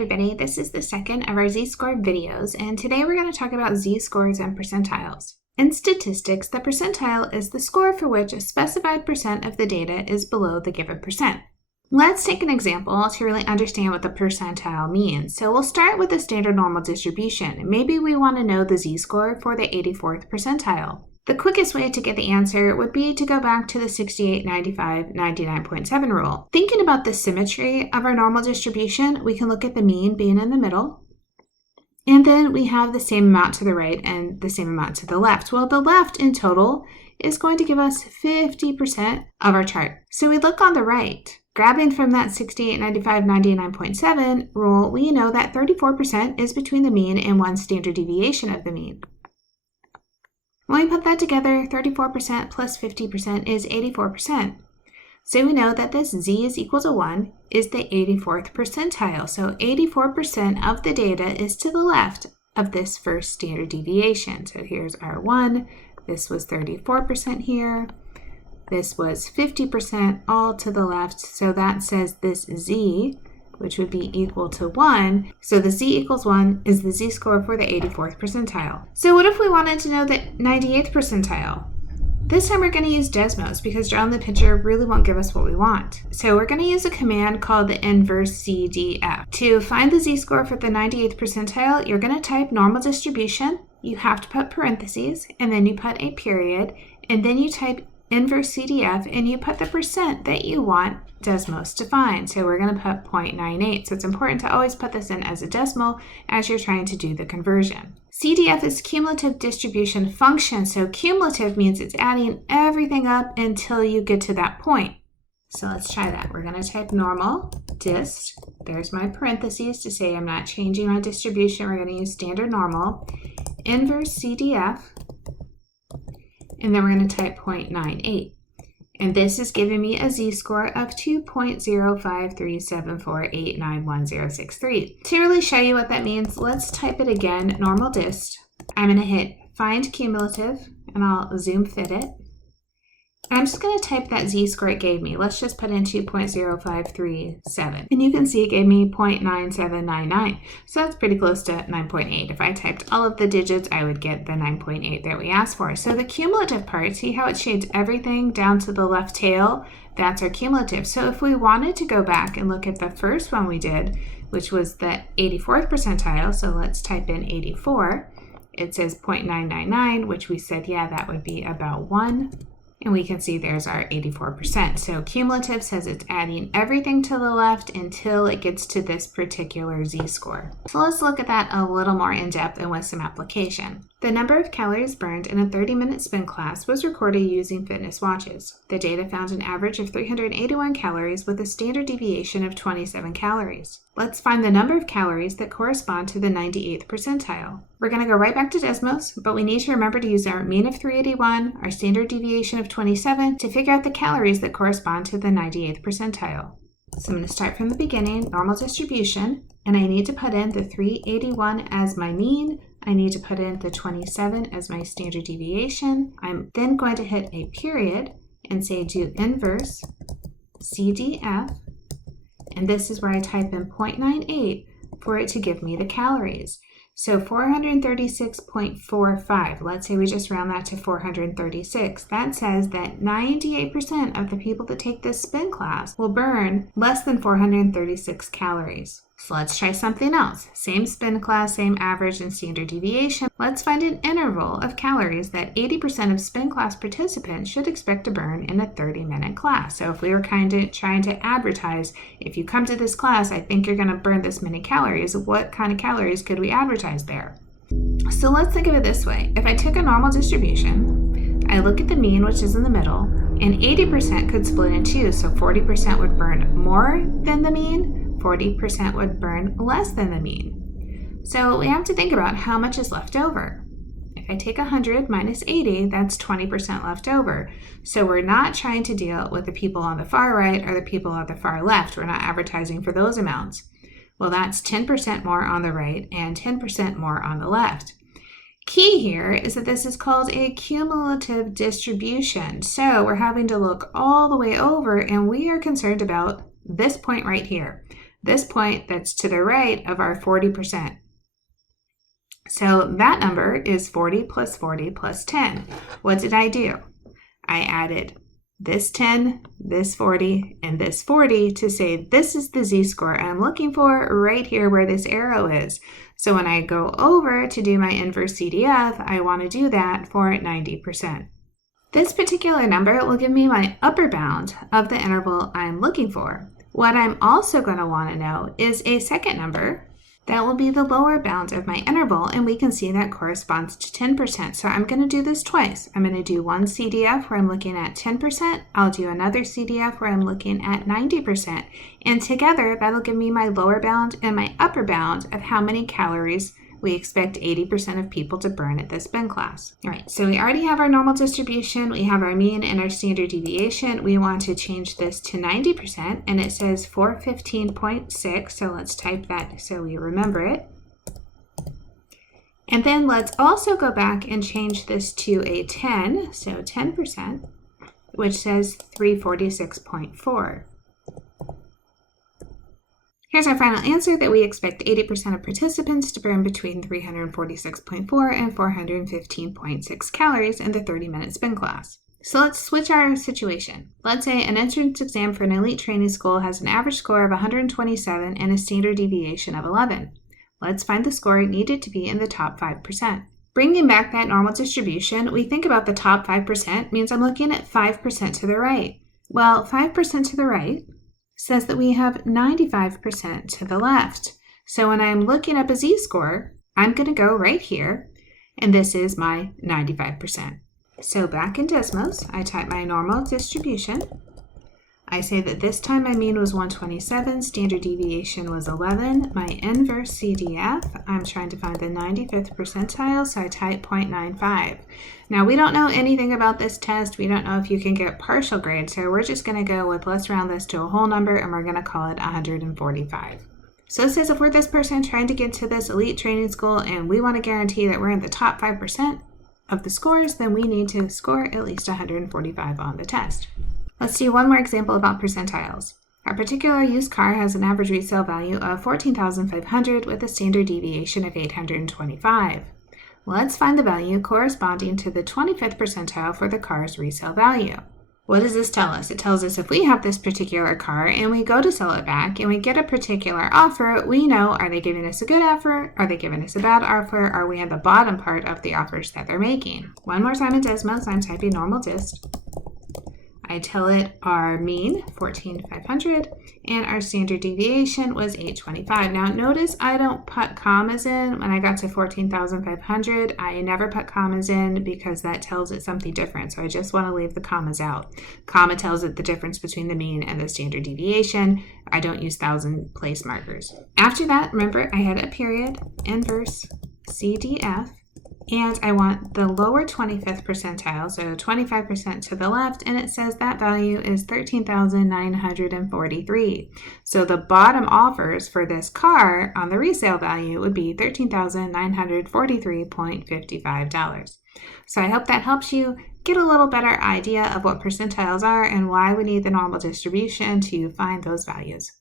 everybody, this is the second of our z-score videos, and today we're going to talk about z-scores and percentiles. In statistics, the percentile is the score for which a specified percent of the data is below the given percent. Let's take an example to really understand what the percentile means. So we'll start with the standard normal distribution. Maybe we want to know the z-score for the 84th percentile. The quickest way to get the answer would be to go back to the 68, 95, 99.7 rule. Thinking about the symmetry of our normal distribution, we can look at the mean being in the middle, and then we have the same amount to the right and the same amount to the left. Well, the left in total is going to give us 50% of our chart. So we look on the right. Grabbing from that 68, 95, 99.7 rule, we know that 34% is between the mean and one standard deviation of the mean. When we put that together, 34% plus 50% is 84%. So we know that this z is equal to 1 is the 84th percentile. So 84% of the data is to the left of this first standard deviation. So here's our 1. This was 34% here. This was 50% all to the left. So that says this z, which would be equal to 1. So the z equals 1 is the z-score for the 84th percentile. So what if we wanted to know the 98th percentile? This time we're going to use Desmos because drawing the picture really won't give us what we want. So we're going to use a command called the inverse CDF. To find the z-score for the 98th percentile, you're going to type normal distribution. You have to put parentheses, and then you put a period, and then you type inverse CDF, and you put the percent that you want Desmos to find. So we're going to put 0.98. So it's important to always put this in as a decimal as you're trying to do the conversion. CDF is cumulative distribution function. So cumulative means it's adding everything up until you get to that point. So let's try that. We're going to type normal dist. There's my parentheses to say I'm not changing my distribution. We're going to use standard normal. Inverse CDF. And then we're going to type 0.98. And this is giving me a z-score of 2.05374891063. To really show you what that means, let's type it again, normal dist. I'm going to hit find cumulative, and I'll zoom fit it. And I'm just going to type that z-score it gave me. Let's just put in 2.0537. And you can see it gave me 0.9799. So that's pretty close to 9.8. If I typed all of the digits, I would get the 9.8 that we asked for. So the cumulative part, see how it shades everything down to the left tail? That's our cumulative. So if we wanted to go back and look at the first one we did, which was the 84th percentile, so let's type in 84. It says 0.999, which we said, yeah, that would be about 1. And we can see there's our 84%. So cumulative says it's adding everything to the left until it gets to this particular z-score. So let's look at that a little more in depth and with some application. The number of calories burned in a 30-minute spin class was recorded using fitness watches. The data found an average of 381 calories with a standard deviation of 27 calories. Let's find the number of calories that correspond to the 98th percentile. We're going to go right back to Desmos, but we need to remember to use our mean of 381, our standard deviation of 27 to figure out the calories that correspond to the 98th percentile. So I'm going to start from the beginning, normal distribution, and I need to put in the 381 as my mean. I need to put in the 27 as my standard deviation. I'm then going to hit a period and say do inverse CDF. And this is where I type in 0.98 for it to give me the calories. So 436.45, let's say we just round that to 436. That says that 98% of the people that take this spin class will burn less than 436 calories. So let's try something else. Same spin class, same average and standard deviation. Let's find an interval of calories that 80% of spin class participants should expect to burn in a 30-minute class. So if we were kind of trying to advertise, if you come to this class, I think you're going to burn this many calories. What kind of calories could we advertise there? So let's think of it this way. If I took a normal distribution, I look at the mean, which is in the middle, and 80% could split in two. So 40% would burn more than the mean. 40% would burn less than the mean. So we have to think about how much is left over. If I take 100 minus 80, that's 20% left over. So we're not trying to deal with the people on the far right or the people on the far left. We're not advertising for those amounts. Well, that's 10% more on the right and 10% more on the left. Key here is that this is called a cumulative distribution. So we're having to look all the way over, and we are concerned about this point right here. this point that's to the right of our 40%. So that number is 40 plus 40 plus 10. What did I do? I added this 10, this 40, and this 40 to say this is the z-score I'm looking for right here where this arrow is. So when I go over to do my inverse CDF, I want to do that for 90%. This particular number will give me my upper bound of the interval I'm looking for. What I'm also going to want to know is a second number that will be the lower bound of my interval, and we can see that corresponds to 10%. So I'm going to do this twice. I'm going to do one CDF where I'm looking at 10%. I'll do another CDF where I'm looking at 90%. And together, that'll give me my lower bound and my upper bound of how many calories we expect 80% of people to burn at this spin class. All right, so we already have our normal distribution, we have our mean and our standard deviation. We want to change this to 90%, and it says 415.6, so let's type that so we remember it. And then let's also go back and change this to a 10, so 10%, which says 346.4. Here's our final answer that we expect 80% of participants to burn between 346.4 and 415.6 calories in the 30-minute spin class. So let's switch our situation. Let's say an entrance exam for an elite training school has an average score of 127 and a standard deviation of 11. Let's find the score needed to be in the top 5%. Bringing back that normal distribution, we think about the top 5% means I'm looking at 5% to the right. Well, 5% to the right says that we have 95% to the left. So when I'm looking up a z-score, I'm going to go right here, and this is my 95%. So back in Desmos, I type my normal distribution. I say that this time my mean was 127, standard deviation was 11. My inverse CDF, I'm trying to find the 95th percentile, so I type 0.95. Now we don't know anything about this test. We don't know if you can get partial grade, so we're just going to go with, let's round this to a whole number, and we're going to call it 145. So it says if we're this person trying to get to this elite training school and we want to guarantee that we're in the top 5% of the scores, then we need to score at least 145 on the test. Let's do one more example about percentiles. Our particular used car has an average resale value of $14,500 with a standard deviation of 825. Let's find the value corresponding to the 25th percentile for the car's resale value. What does this tell us? It tells us if we have this particular car and we go to sell it back and we get a particular offer, we know, are they giving us a good offer? Are they giving us a bad offer? Are we in the bottom part of the offers that they're making? One more time in Desmos, I'm typing normal dist. I tell it our mean, 14,500, and our standard deviation was 825. Now notice I don't put commas in. When I got to 14,500, I never put commas in because that tells it something different. So I just want to leave the commas out. Comma tells it the difference between the mean and the standard deviation. I don't use thousand place markers. After that, remember I had a period, inverse, CDF, and I want the lower 25th percentile, so 25% to the left, and it says that value is 13,943. So the bottom offers for this car on the resale value would be $13,943.55. So I hope that helps you get a little better idea of what percentiles are and why we need the normal distribution to find those values.